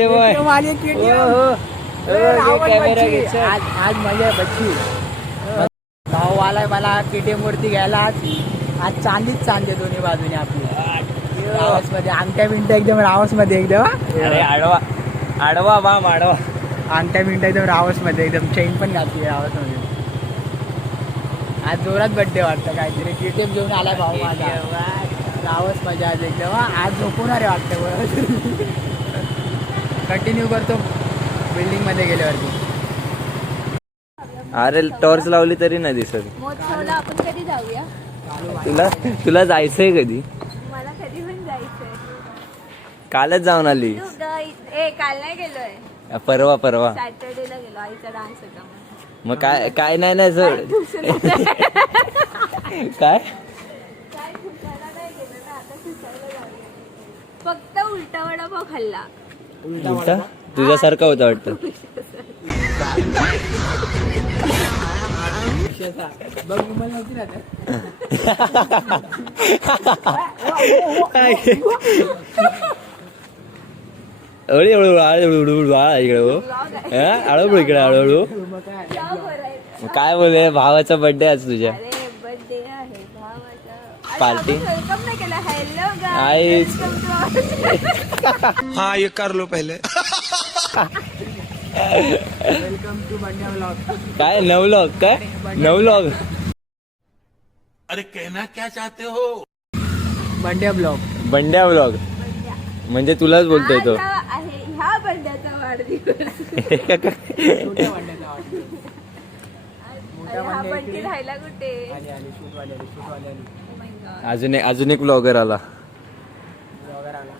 आज मजा बच्ची भाऊ आलाय मला KTM वरती घ्यायला. आज चांदीच चांदी दोन्ही बाजूने आपली रावस मध्ये अंगठ्या बिंट्या एकदम रावस मध्ये एकदम. अरे आडवा आडवा बाम आडवा अंगठ्या बिंट्या एकदम रावस मध्ये एकदम चेन पण घातली रावस मध्ये. आज जोरात बड्डे वाटतं काहीतरी. KTM घेऊन आलाय भाऊ माझा रावस मजा आज एकदम. आज झोपवणार आहे वाटतं. कंटिन्यू करतो बिल्डिंग मध्ये गेल्यावरती. अरे टॉर्च लावली तरी नाही दिसत. आपण कधी जाऊया? तुला जायचंय कधी? मला कधी पण जायचंय. कालच जाऊन आली. काल नाही गेलोय. परवा सॅटर्डेला गेलो. आईचा डान्स होता. मग काय नाही सर काय फक्त उलटा वडापाव खाल्ला. उलटा तुझ्यासारखा होता वाटतं. बघ मला नव्हती ना हळूहळू इकडे हळूहळू. काय बोलले भावाचा बर्थडे आज तुझ्या. बर्थडे आहे भावाचा. पार्टी वेलकम नाही केला. Hello guys. हाँ ये कर लो पहले. Welcome to Bandya vlog. काय नवलॉग काय नवलॉग. अरे कहना क्या चाहते हो. बंड्या ब्लॉग. बंड्या व्लॉग म्हणजे तुलाच बोलतोय तो. आहे ह्या बर्थडेचा वाढदिवस. छोट्या बंड्याचा वाटतं. हा बंटी राहिला कुठे? आली शूटवाली आली. Oh my God. अजून एक ब्लॉगर आला. ब्लॉगर आला.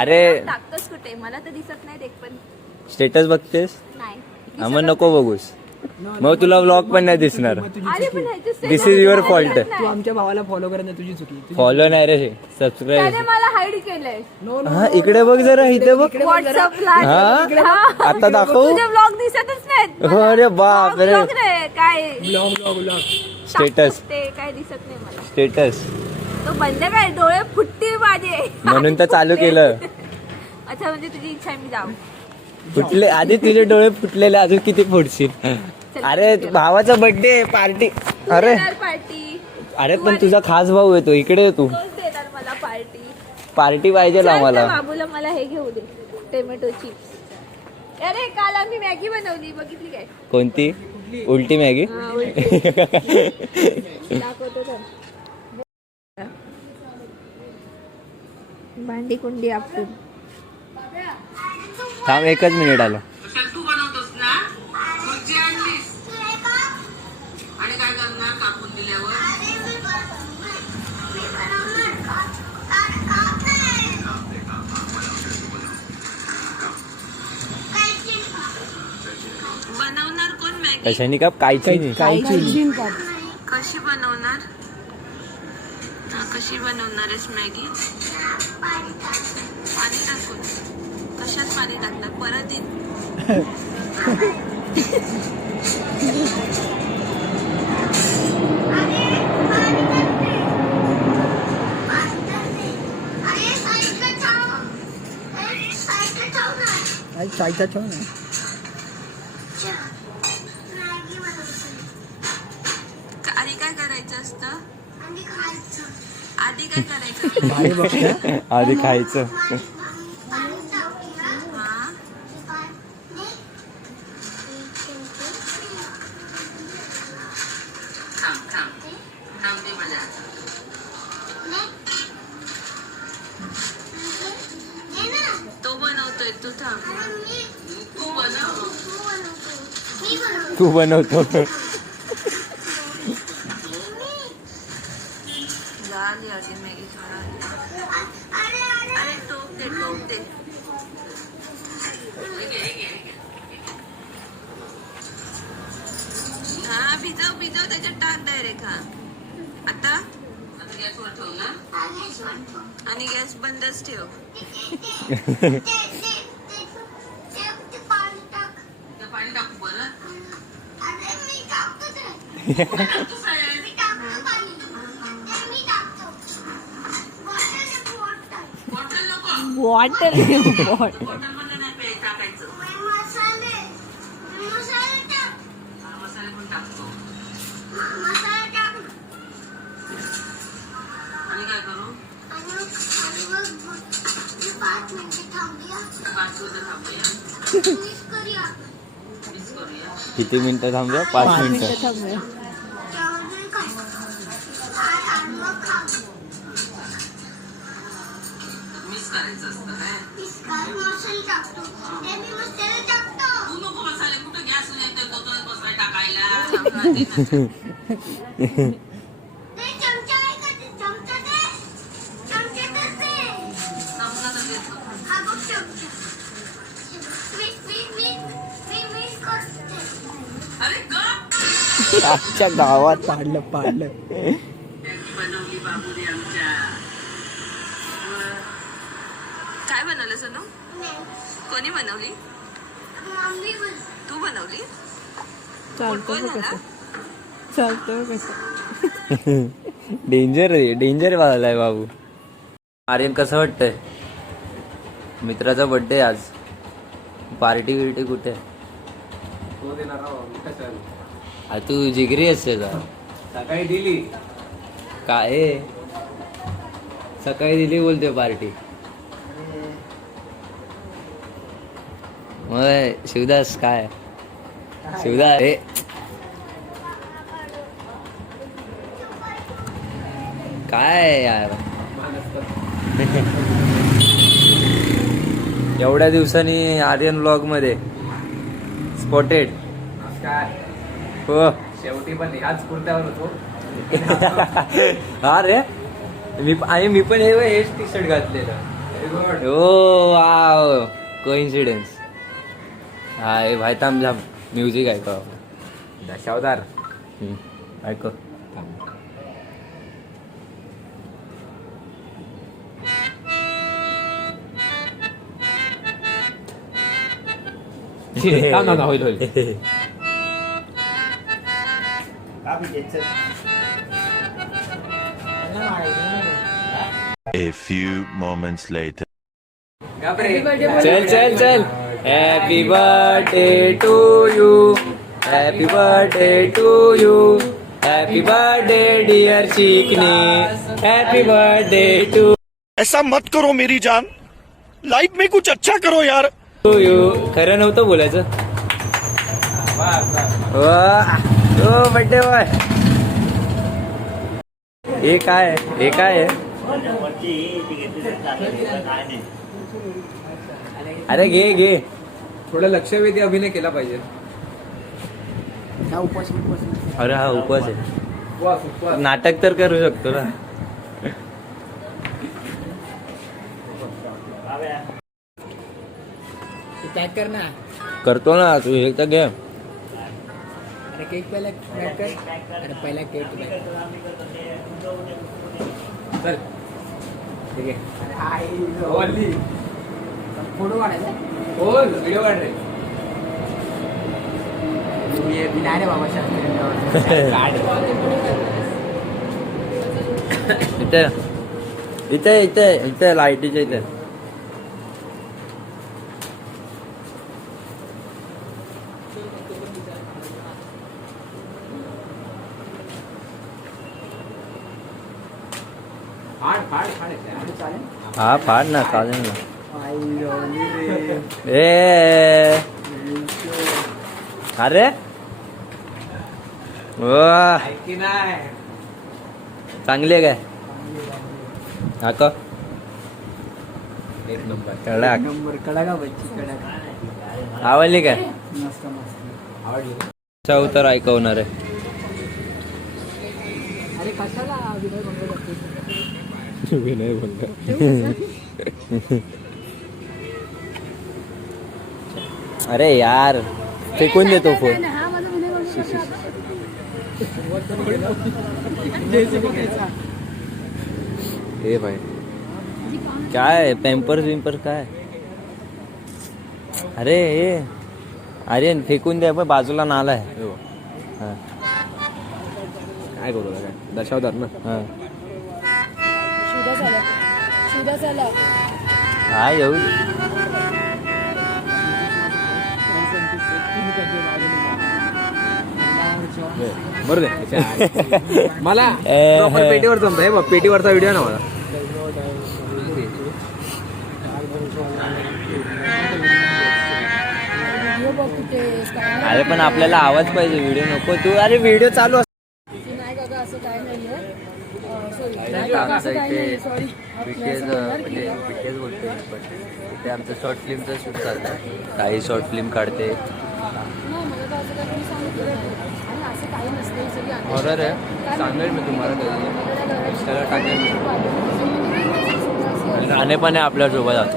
अरे टाकतोस कुठे? मला तर दिसत नाही एक पण. स्टेटस बघतेस. नाही. मग नको बघूस. मग तुला व्लॉग पण नाही दिसणार. अरे पण ह्याचे दिस इज युअर फॉल्ट. तू आमच्या भावाला फॉलो करत नाही तुझी चुकी. फॉलो नाही रे सबस्क्राईब. त्याने मला हाईड केलंय. हा इकडे बघ जरा इथे बघ. व्हॉट्सअपला. हा आता दाखव. तुझे व्लॉग दिसतच नाहीत. अरे बाप रे. Vlog रे काय ब्लॉग स्टेटस ते काय दिसत नाही मला. स्टेटस तो बंद काय डोळे फुटतील माझे. म्हणून तर चालू केलं. अच्छा म्हणजे तुझी इच्छा आहे मी जाऊ. फुटले आधी तुझे डोळे फुटलेले अजून किती फुटशील. अरे भावाचा बर्थडे पार्टी. अरे पार्टी. अरे पण तुझा खास भाऊ येतो इकडे तू. देणार मला पार्टी. पार्टी पाहिजे आम्हाला. बाबूला मला हे घेऊ दे टोमॅटो चिप्स. अरे काल आम्ही मॅगी बनवली बघितली काय? कोणती उलटी मॅगी. दाखवतो तर. भांडी कुंडी आपटून. थांब एकच मिनिट आलो. तू बनवतोस ना. खुर्ची आणलीस आणि काय करणार कापून दिल्यावर. बनवणार कोण मॅगी. कशाने का कायची कशी बनवणार. कशी बनवणार आहेस मॅगी. पाणी टाकून. कशात पाणी टाकणार परत येईल. चायचा छो ना. आधी काय करायचं असतं. आधी काय करायचं. आधी खायचं. तो बनवतोय तू थांब. तू बनवतो. झाली अजून मॅगी थोडा. अरे टोप दे. हा भिजव त्याच्यात टाक डायरेक्ट. हा आता गॅसवर ठेव ना आणि गॅस बंदच ठेव. पाणी टाकू बरं. बॉटल. बॉटल नाही प्यायचं. आणि काय करू 5 मिनिटं थांबूया मिस करूया किती मिनिटं थांबूया 5 मिनिटं थांबूया. मिस करायचं असतं काय तू नको बसायला कुठं गॅस येते बसायला टाकायला अरे गप आजच्या गावात पाडलं बनवली बाबूने आमच्या काय बनवलं सोनू कोणी बनवली तू बनवली चालतं कोण कसं झाला? चालतं कसं डेंजर वाजलाय बाबू. आर्यन कसं वाटतंय मित्राचा बर्थडे आज पार्टी बिर्टी कुठे तू जिगरी असते का सकाळी दिली काय सकाळी दिली बोलते पार्टी मग शिवदास काय शिवदास हे काय यार एवढ्या दिवसांनी आर्यन व्लॉग मध्ये स्पॉटेड नमस्कार. हो शेवटी पण ह्याच कुर्त्यावर होतो. हा रे मी पण हेच टी शर्ट घातलेलं Very good. हो वाव कोइन्सिडन्स हा हे भाई थांब म्युझिक ऐकव दशावतार ऐकव ना होईल होईल. A few moments later. चल चल चल happy birthday to you happy birthday to you happy birthday dear चिकनी हॅपी बर्थडे टू ऐसा मत करो मेरी जान लाइफ में कुछ अच्छा करो यार यू खरं नव्हतं बोलायचं ओ बर्थडे बॉय हे काय आहे अरे घे थोडं लक्षवेधी अभिनय केला पाहिजे. अरे हा उपवास आहे उपवास उपवास. नाटक तर करू शकतो ना पॅक कर ना. करतो ना तू हे तर घे अरे केक पहिला पॅक कर. अरे पहिला केक चल ठीक आहे. आई फोटो काढायचा बोल व्हिडिओ काढ रे. नाही रे बाबा शास्त्री इथे लाईटीच्या इथे फाड चालेल. हा फाड ना चालेल ना आई ए अरे वा की नाही चांगली आहे काय का एक नंबर. कडक नंबर कडा का बच्ची कडा आवडली काय मस्त मस्त. आवडली. चौतर ऐकवणार आहे अरे कशाला विनय भंग करते. विनय भंग अरे यार फेकून देतो फोन हा माझा विनय भंग ए भाई काय पॅम्पर्स विम्पर्स काय अरे हे अरे फेकून द्या पण बाजूला नाला आहे हा, काय करू काय दशावतार ना. हा. शिवदा झाला हा येऊ Thank you. बरं दे मला proper पेटीवर जमतंय बघ, पेटीवरचा व्हिडिओ ना मला. अरे पण आपल्याला आवाज पाहिजे, व्हिडिओ नको तू. अरे व्हिडिओ चालू नाही काका असं काय नाहीये आमचं इथे BTS म्हणजे BTS बोलतो पण इथे आमचं शॉर्ट फिल्मचं शूट चालतं. काही शॉर्ट फिल्म काढते. हॉरर आहे, सांगेल मी तुम्हाला कधी इंस्टाला टाकेल मी. गाणे पण आहे आपल्यासोबत.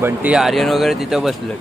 बंटी आर्यन वगैरे तिथं बसलं.